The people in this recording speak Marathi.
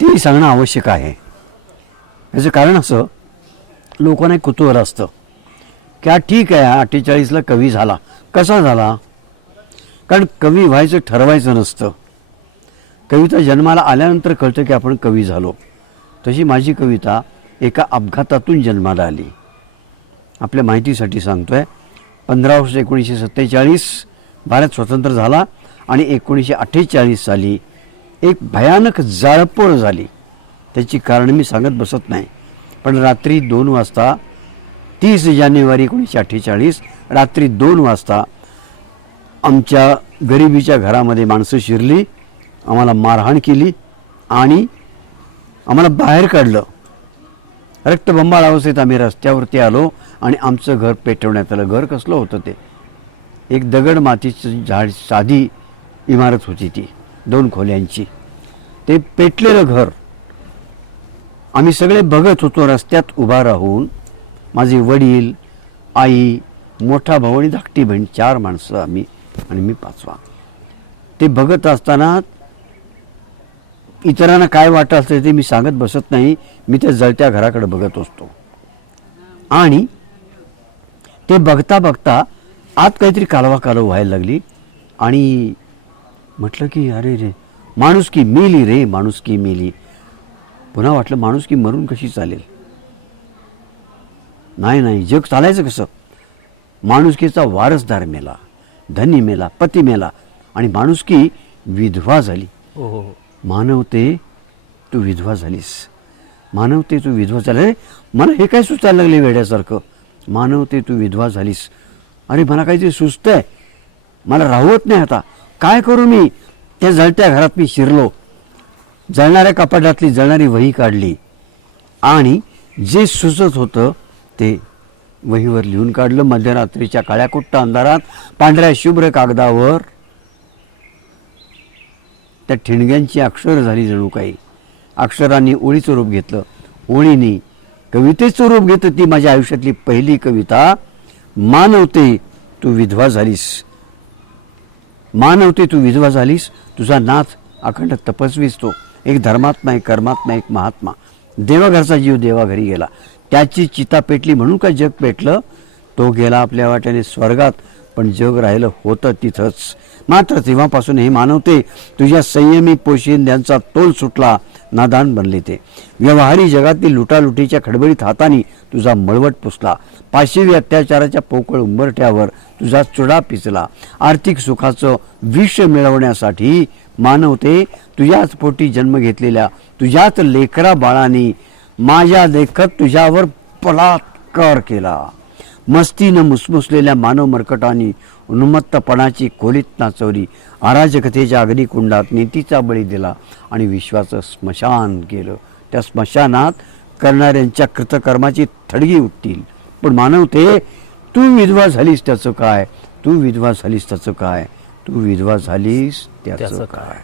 ती सांगणं आवश्यक आहे. याचं कारण असं, लोकांना एक कुतूहल असतं की हा ठीक आहे 48ला कवी झाला, कसा झाला? कारण कवी व्हायचं ठरवायचं नसतं. कविता जन्माला आल्यानंतर कळतं की आपण कवी झालो. तशी माझी कविता एका अपघातातून जन्माला आली. आपल्या माहितीसाठी सांगतोय, 15 ऑगस्ट 1947 भारत स्वतंत्र झाला आणि 1948 साली एक भयानक जाळपोळ झाली. त्याची कारण मी सांगत बसत नाही, पण रात्री 2 वाजता 30 जानेवारी 1948 रात्री 2 वाजता आमच्या गरिबीच्या घरामध्ये माणसं शिरली, आम्हाला मारहाण केली आणि आम्हाला बाहेर काढलं. रक्तबंबाळ अवस्थेत आम्ही रस्त्यावरती आलो आणि आमचं घर पेटवण्यात आलं. घर कसलं होतं ते? एक दगड मातीचं झाड, साधी इमारत होती ती 2 खोल्यांची. ते पेटलेलं घर आम्ही सगळे बघत होतो रस्त्यात उभा राहून. माझे वडील, आई, मोठा भाऊ आणि धाकटी बहीण, 4 माणसं आम्ही आणि मी 5वा. ते बघत असताना इतरांना काय वाटत असतं ते मी सांगत बसत नाही. मी त्या जळत्या घराकडे बघत असतो आणि ते बघता बघता आत काहीतरी कालवा व्हायला लागली आणि म्हटलं की अरे रे, माणुसकी मेली रे, माणुसकी मेली. पुन्हा वाटलं माणुसकी मरून कशी चालेल? नाही, जग चालायचं कसं? माणुसकीचा वारसदार मेला, धनी मेला, पती मेला आणि माणुसकी विधवा झाली. मानवते तू विधवा झालीस, मानवते तू विधवा झाली. अरे मला हे काय सुचायला लागले वेड्यासारखं? मानवते तू विधवा झालीस. अरे मला काहीतरी सुचतंय, मला राहवत नाही. आता काय करू मी? त्या जळत्या घरात मी शिरलो, जळणाऱ्या कपाटातली जळणारी वही काढली आणि जे सुचत होतं ते वहीवर लिहून काढलं. मध्यरात्रीच्या काळ्याकुट्ट अंधारात पांढऱ्या शुभ्र कागदावर त्या ठिणग्यांची अक्षर झाली जणू काही. अक्षरांनी ओळीचं रूप घेतलं, ओळीने कवितेचं रूप घेतलं. ती माझ्या आयुष्यातली पहिली कविता. मानवते तू विधवा झालीस, मानवते तू विधवा झालीस. तुझा नाथ अखंड तपस्वीच तो, एक धर्मात्मा, एक कर्मात्मा, एक महात्मा. देवाघरचा जीव देवाघरी गेला, त्याची चिता पेटली म्हणून काय जग पेटलं? तो गेला आपल्या वाट्याने स्वर्गात, पण जग राहिलं होतं तिथंच. मात्र तेव्हापासून हे मानवते तुझ्या संयमी पोशिंद्यांचा तोल सुटला, नादान बनले ते. व्यवहारी जगातील लुटालुटीच्या खडबडीत हाताने तुझा मळवट पुसला. पाशवी अत्याचाराच्या पोकळ उंबरठ्यावर तुझा चुडा पिचला. आर्थिक सुखाचं विष मिळवण्यासाठी मानवते तुझ्याच पोटी जन्म घेतलेल्या तुझ्याच लेकरा बाळाने माझ्या लेखत तुझ्यावर बलात्कार केला. मस्तीनं मुसमुसलेल्या मानव मर्कटांनी उन्मत्तपणाची खोलीत नाचवली. अराजकतेच्या अग्निकुंडात नीतीचा बळी दिला आणि विश्वाचं स्मशान केलं. त्या स्मशानात करणाऱ्यांच्या कृतकर्माची थडगी उठतील. पण मानवते तू विधवा झालीस त्याचं काय? तू विधवा झालीस त्याचं काय? तू विधवा झालीस त्याचं काय?